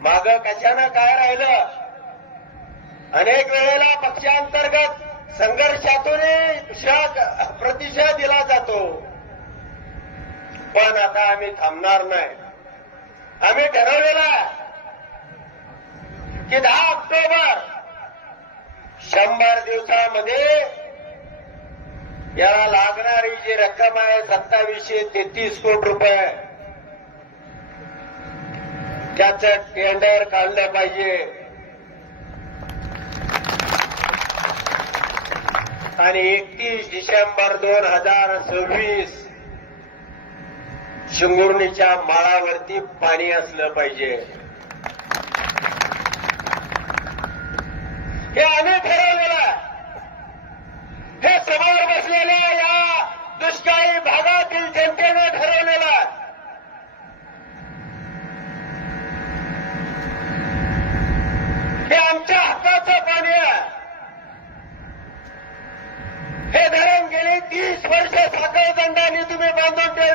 माग कशानं काय राहिलं? अनेक वेळेला पक्षांतर्गत संघर्षातूनही प्रतिशय दिला जातो. पण आता आम्ही थांबणार नाही. आम्ही ठरवलेला की दहा ऑक्टोबर शंभर दिवसामध्ये याला लागणारी जी रक्कम आहे सत्तावीसशे तेहतीस कोटी रुपये त्याचं टेंडर काढलं पाहिजे. आणि एकतीस डिसेंबर दोन हजार सव्वीस शिंगुर्णीच्या माळावरती पाणी असलं पाहिजे. हे आम्ही ठरवलेलं हे समोर बसलेल्या या दुष्काळी भागातील जनतेनं ठरवलेलं आहे. हे आमच्या हक्काचं पाणी आहे हे धरण गेली तीस वर्ष साखर दंडाने तुम्ही बांधून ठेवलेलं